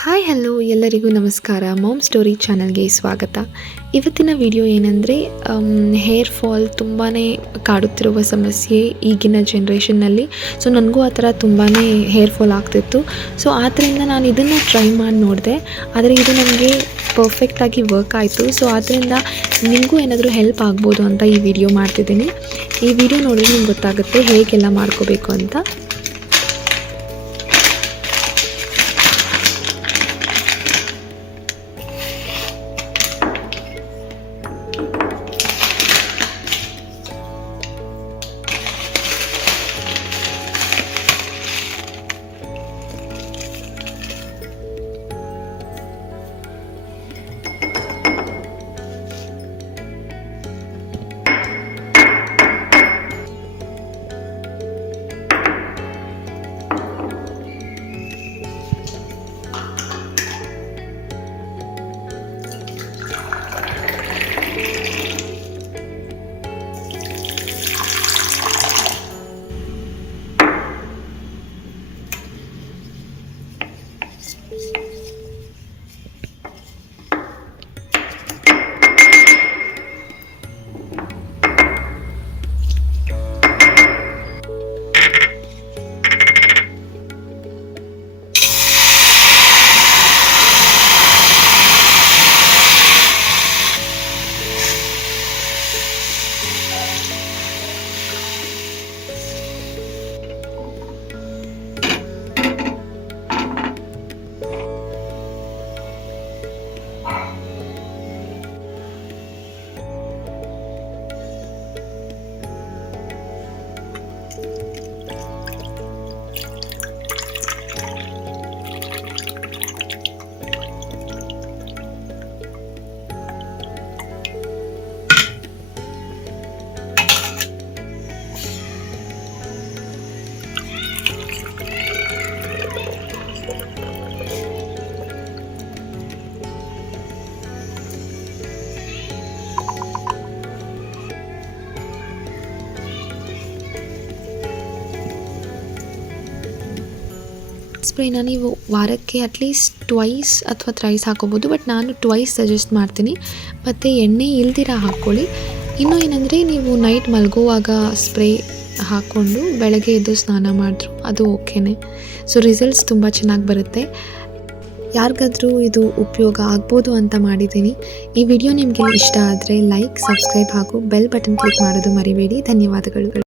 Hi hello ಎಲ್ಲರಿಗೂ ನಮಸ್ಕಾರ. Ma'am story ಚಾನಲ್ಗೆ ಸ್ವಾಗತ. ಇವತ್ತಿನ ವಿಡಿಯೋ ಏನಂದರೆ ಹೇರ್ ಫಾಲ್ ತುಂಬಾ ಕಾಡುತ್ತಿರುವ ಸಮಸ್ಯೆ ಈಗಿನ ಜನ್ರೇಷನ್ನಲ್ಲಿ. ಸೊ ನನಗೂ ಆ ಥರ ತುಂಬಾ ಹೇರ್ ಫಾಲ್ ಆಗ್ತಿತ್ತು. ಸೊ ಆದ್ದರಿಂದ ನಾನು ಇದನ್ನು ಟ್ರೈ ಮಾಡಿ ನೋಡಿದೆ, ಆದರೆ ಇದು ನನಗೆ ಪರ್ಫೆಕ್ಟಾಗಿ ವರ್ಕ್ ಆಯಿತು. ಸೊ ಆದ್ದರಿಂದ ನಿಮಗೂ ಏನಾದರೂ ಹೆಲ್ಪ್ ಆಗ್ಬೋದು ಅಂತ ಈ ವಿಡಿಯೋ ಮಾಡ್ತಿದ್ದೀನಿ. ಈ ವಿಡಿಯೋ ನೋಡಿದ್ರೆ ನಿಮ್ಗೆ ಗೊತ್ತಾಗುತ್ತೆ ಹೇಗೆಲ್ಲ ಮಾಡ್ಕೋಬೇಕು ಅಂತ. ಸ್ಪ್ರೇನ ನೀವು ವಾರಕ್ಕೆ ಅಟ್ಲೀಸ್ಟ್ ಟ್ವೈಸ್ ಅಥವಾ ಥ್ರೈಸ್ ಹಾಕೋಬೋದು, ಬಟ್ ನಾನು ಟ್ವೈಸ್ ಸಜೆಸ್ಟ್ ಮಾಡ್ತೀನಿ. ಮತ್ತು ಎಣ್ಣೆ ಇಲ್ದಿರ ಹಾಕ್ಕೊಳ್ಳಿ. ಇನ್ನೂ ಏನಂದರೆ ನೀವು ನೈಟ್ ಮಲಗುವಾಗ ಸ್ಪ್ರೇ ಹಾಕ್ಕೊಂಡು ಬೆಳಗ್ಗೆ ಎದ್ದು ಸ್ನಾನ ಮಾಡಿದ್ರು ಅದು ಓಕೆನೇ. ಸೊ ರಿಸಲ್ಟ್ಸ್ ತುಂಬ ಚೆನ್ನಾಗಿ ಬರುತ್ತೆ. ಯಾರಿಗಾದ್ರೂ ಇದು ಉಪಯೋಗ ಆಗ್ಬೋದು ಅಂತ ಮಾಡಿದ್ದೀನಿ. ಈ ವಿಡಿಯೋ ನಿಮಗೆ ಇಷ್ಟ ಆದರೆ ಲೈಕ್, ಸಬ್ಸ್ಕ್ರೈಬ್ ಹಾಗೂ ಬೆಲ್ ಬಟನ್ ಕ್ಲಿಕ್ ಮಾಡೋದು ಮರಿಬೇಡಿ. ಧನ್ಯವಾದಗಳು.